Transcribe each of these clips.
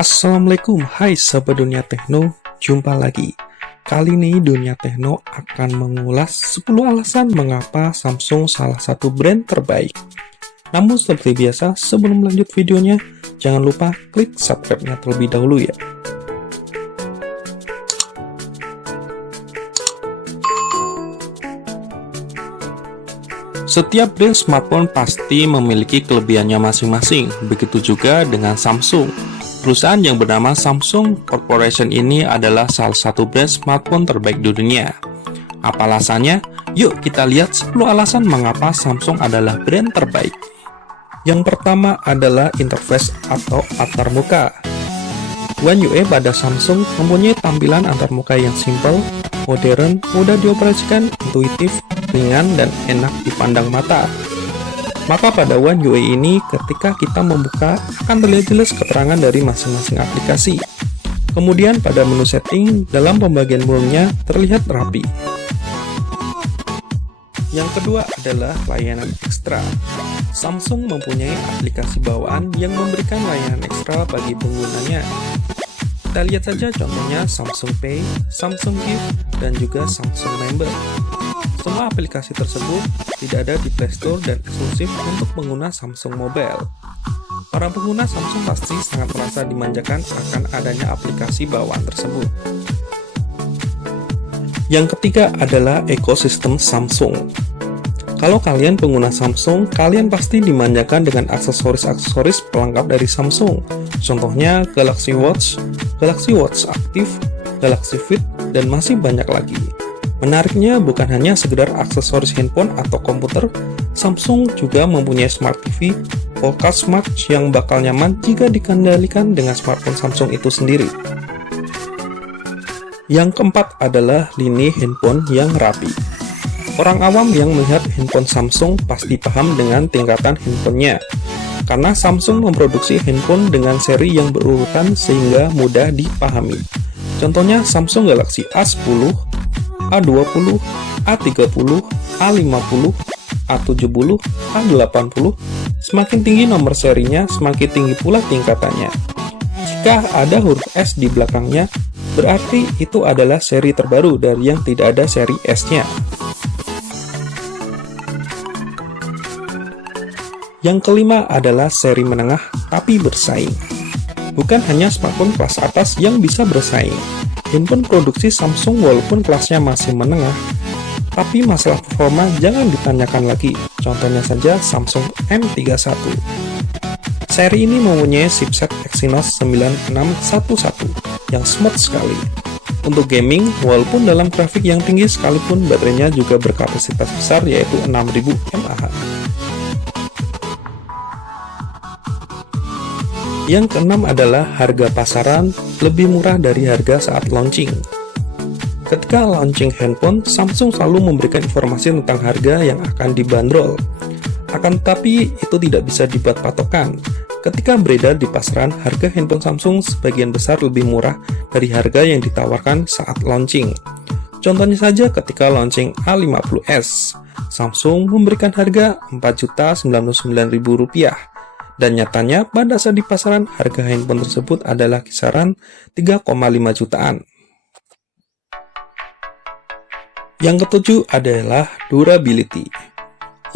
Assalamualaikum, hai sahabat Dunia Tekno, jumpa lagi. Kali ini Dunia Tekno akan mengulas 10 alasan mengapa Samsung salah satu brand terbaik. Namun seperti biasa, sebelum lanjut videonya, jangan lupa klik subscribe-nya terlebih dahulu ya. Setiap brand smartphone pasti memiliki kelebihannya masing-masing, begitu juga dengan Samsung. Perusahaan yang bernama Samsung Corporation ini adalah salah satu brand smartphone terbaik di dunia. Apa alasannya? Yuk kita lihat 10 alasan mengapa Samsung adalah brand terbaik. Yang pertama adalah interface atau antarmuka. One UI pada Samsung mempunyai tampilan antarmuka yang simple, modern, mudah dioperasikan, intuitif, ringan, dan enak dipandang mata. Maka pada One UI ini, ketika kita membuka, akan terlihat jelas keterangan dari masing-masing aplikasi. Kemudian pada menu setting, dalam pembagian menunya terlihat rapi. Yang kedua adalah layanan ekstra. Samsung mempunyai aplikasi bawaan yang memberikan layanan ekstra bagi penggunanya. Kita lihat saja contohnya Samsung Pay, Samsung Gift, dan juga Samsung Member. Semua aplikasi tersebut tidak ada di Play Store dan eksklusif untuk pengguna Samsung Mobile. Para pengguna Samsung pasti sangat merasa dimanjakan akan adanya aplikasi bawaan tersebut. Yang ketiga adalah ekosistem Samsung. Kalau kalian pengguna Samsung, kalian pasti dimanjakan dengan aksesoris-aksesoris pelengkap dari Samsung. Contohnya Galaxy Watch Active, Galaxy Fit, dan masih banyak lagi. Menariknya, bukan hanya sekedar aksesoris handphone atau komputer, Samsung juga mempunyai Smart TV, Focus Smart yang bakal nyaman jika dikendalikan dengan smartphone Samsung itu sendiri. Yang keempat adalah lini handphone yang rapi. Orang awam yang melihat handphone Samsung pasti paham dengan tingkatan handphonenya, karena Samsung memproduksi handphone dengan seri yang berurutan sehingga mudah dipahami. Contohnya Samsung Galaxy A10, A20, A30, A50, A70, A80, semakin tinggi nomor serinya, semakin tinggi pula tingkatannya. Jika ada huruf S di belakangnya, berarti itu adalah seri terbaru dari yang tidak ada seri S-nya. Yang kelima adalah seri menengah tapi bersaing. Bukan hanya smartphone kelas atas yang bisa bersaing. Handphone produksi Samsung walaupun kelasnya masih menengah, tapi masalah performa jangan ditanyakan lagi. Contohnya saja Samsung M31. Seri ini mempunyai chipset Exynos 9611 yang smooth sekali. Untuk gaming, walaupun dalam grafik yang tinggi sekalipun, baterainya juga berkapasitas besar yaitu 6000 mAh. Yang keenam adalah harga pasaran lebih murah dari harga saat launching. Ketika launching handphone, Samsung selalu memberikan informasi tentang harga yang akan dibanderol. Akan tetapi, itu tidak bisa dibuat patokan. Ketika beredar di pasaran, harga handphone Samsung sebagian besar lebih murah dari harga yang ditawarkan saat launching. Contohnya saja ketika launching A50s, Samsung memberikan harga Rp4.099.000. Dan nyatanya pada saat di pasaran harga handphone tersebut adalah kisaran 3,5 jutaan. Yang ketujuh adalah durability.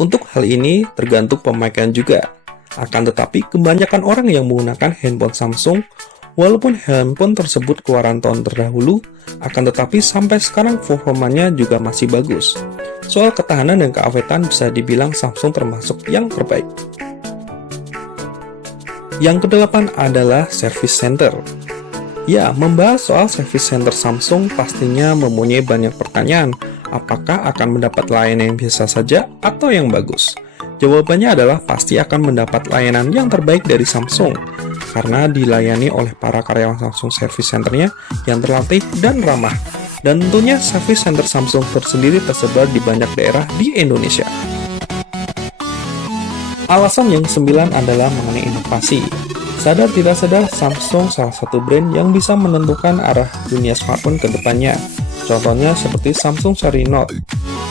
Untuk hal ini tergantung pemakaian juga. Akan tetapi kebanyakan orang yang menggunakan handphone Samsung, walaupun handphone tersebut keluaran tahun terdahulu, akan tetapi sampai sekarang performanya juga masih bagus. Soal ketahanan dan keawetan bisa dibilang Samsung termasuk yang terbaik. Yang kedelapan adalah service center. Ya, membahas soal service center Samsung pastinya mempunyai banyak pertanyaan. Apakah akan mendapat layanan yang biasa saja atau yang bagus? Jawabannya adalah pasti akan mendapat layanan yang terbaik dari Samsung, karena dilayani oleh para karyawan Samsung service centernya yang terlatih dan ramah. Dan tentunya service center Samsung tersendiri tersebar di banyak daerah di Indonesia. Alasan yang kesembilan adalah mengenai inovasi. Sadar tidak sadar, Samsung salah satu brand yang bisa menentukan arah dunia smartphone ke depannya. Contohnya seperti Samsung seri Note,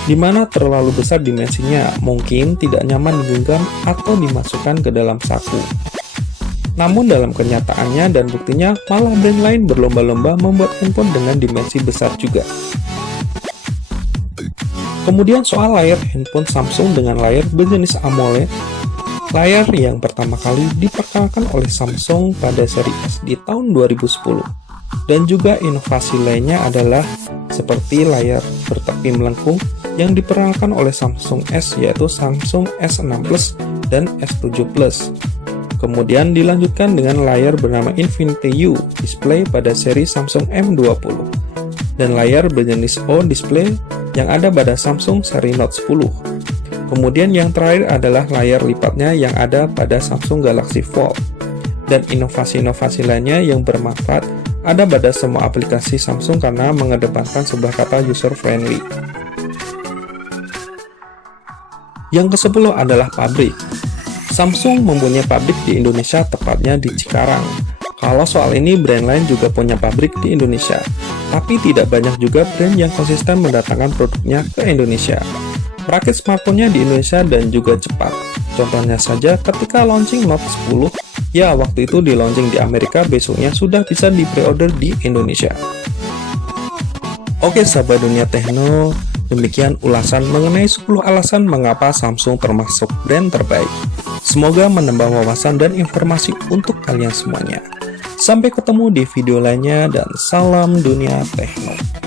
di mana terlalu besar dimensinya, mungkin tidak nyaman digenggam atau dimasukkan ke dalam saku. Namun dalam kenyataannya dan buktinya malah brand lain berlomba-lomba membuat handphone dengan dimensi besar juga. Kemudian soal layar handphone Samsung dengan layar berjenis AMOLED, layar yang pertama kali diperkenalkan oleh Samsung pada seri S di tahun 2010. Dan juga inovasi lainnya adalah seperti layar bertepi melengkung yang diperkenalkan oleh Samsung S, yaitu Samsung S6 Plus dan S7 Plus. Kemudian dilanjutkan dengan layar bernama Infinity U display pada seri Samsung M20 dan layar berjenis O display yang ada pada Samsung seri Note 10. Kemudian yang terakhir adalah layar lipatnya yang ada pada Samsung Galaxy Fold. Dan inovasi-inovasi lainnya yang bermanfaat ada pada semua aplikasi Samsung karena mengedepankan sebuah kata user friendly. Yang ke-10 adalah pabrik. Samsung mempunyai pabrik di Indonesia, tepatnya di Cikarang. Kalau soal ini, brand lain juga punya pabrik di Indonesia, tapi tidak banyak juga brand yang konsisten mendatangkan produknya ke Indonesia. Merakit smartphone-nya di Indonesia dan juga cepat. Contohnya saja ketika launching Note 10, ya waktu itu di launching di Amerika, besoknya sudah bisa di pre-order di Indonesia. Oke sahabat dunia tekno, demikian ulasan mengenai 10 alasan mengapa Samsung termasuk brand terbaik. Semoga menambah wawasan dan informasi untuk kalian semuanya. Sampai ketemu di video lainnya dan salam dunia tekno.